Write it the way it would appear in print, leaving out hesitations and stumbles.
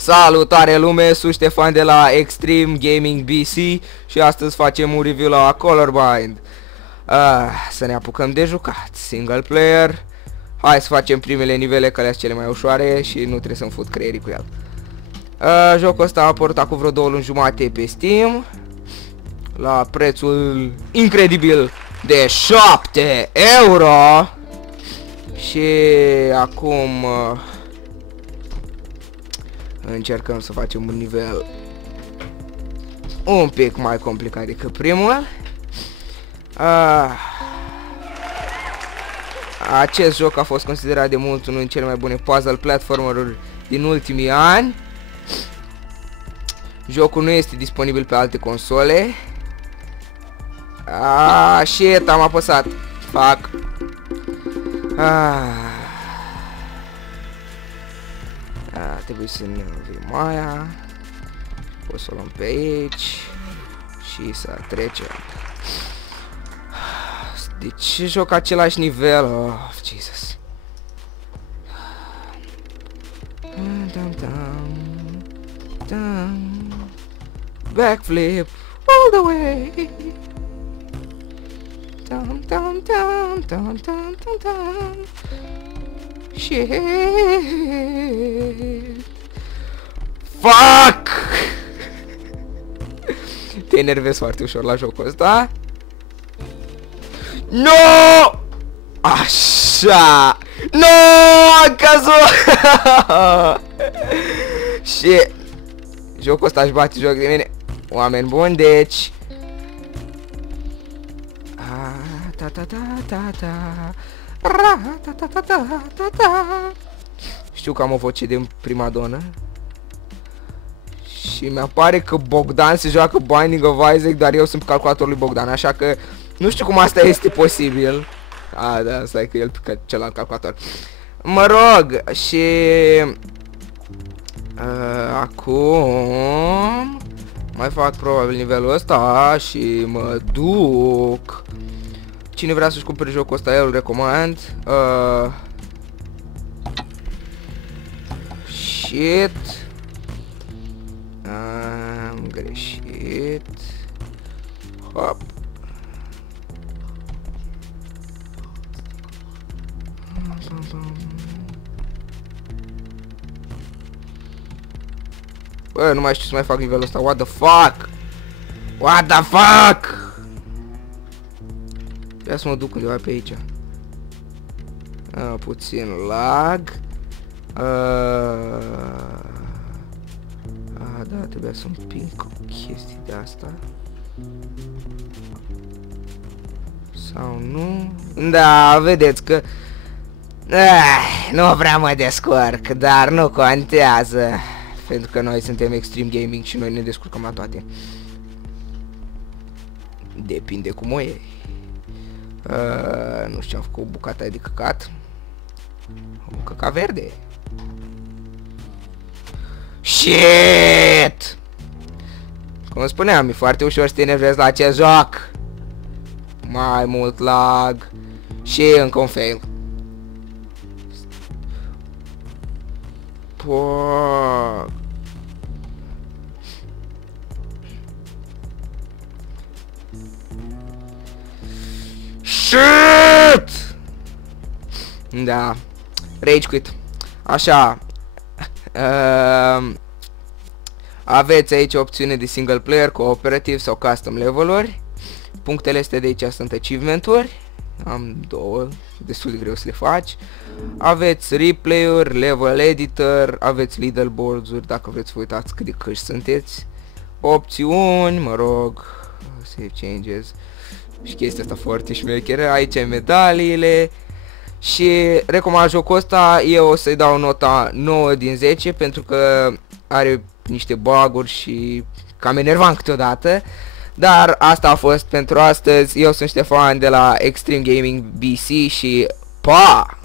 Salutare lume, sunt Ștefan de la Extreme Gaming BC și astăzi facem un review la Colorblind. Să ne apucăm de jucat. Single player. Hai să facem primele nivele, că alea-s cele mai ușoare și nu trebuie să-mi fut creierii cu el. Jocul ăsta a apărut acum vreo 2 luni jumate pe Steam, la prețul incredibil de 7 euro. Și acum încercăm să facem un nivel un pic mai complicat decât primul. Acest joc a fost considerat de mult unul din cele mai bune puzzle platformer-uri din ultimii ani. Jocul nu este disponibil pe alte console. Shit, am apăsat. Fuck. Trebuie să ne avem aia. O să o luăm pe aici și să trecem. De ce joc același nivel? Oh, Jesus. Backflip all the way. Shit. Fuck! Te enervezi foarte ușor la jocul ăsta. No! Așa! No! Am căzut! Shit! Jocul ăsta își bate joc de mine. Oameni buni, deci știu că am o voce de prima donă și mi-apare că Bogdan se joacă Binding of Isaac, dar eu sunt calculatorul lui Bogdan, așa că nu știu cum asta este posibil. Da, stai că el pe celălalt calculator. Mă rog, și acum mai fac probabil nivelul ăsta și mă duc. Cine vrea să-și cumpere jocul ăsta, eu îl recomand. Shit. Am greșit. Hop. Bă, nu mai știu să mai fac nivelul ăsta. What the fuck? What the fuck? Ia să mă duc undeva pe aici. Puțin lag. Da, trebuia să împing chestii de asta. Sau nu? Da, vedeți că nu prea mă descurc, dar nu contează, pentru că noi suntem Extreme Gaming și noi ne descurcăm la toate. Depinde cum o iei. Nu știu, am făcut o bucată de căcat. O căcat verde. Shit! Cum spuneam, e foarte ușor să te enervezi la acest joc. Mai mult lag. Și încă un fail. Fuck. Shit! Da. Rage quit. Așa. Aveți aici opțiune de single player, cooperativ sau custom level-uri. Punctele astea de aici sunt achievement-uri. Am 2, destul de greu să le faci. Aveți replay-uri, level editor, aveți leaderboards-uri, dacă vreți să vă uitați cât de câși sunteți. Opțiuni, mă rog, save changes și chestia asta foarte șmecheră. Aici ai medaliile. Și recomand jocul ăsta, eu o să-i dau nota 9 din 10 pentru că are niște bug-uri și cam enervant câteodată. Dar asta a fost pentru astăzi. Eu sunt Ștefan de la Extreme Gaming BC și pa!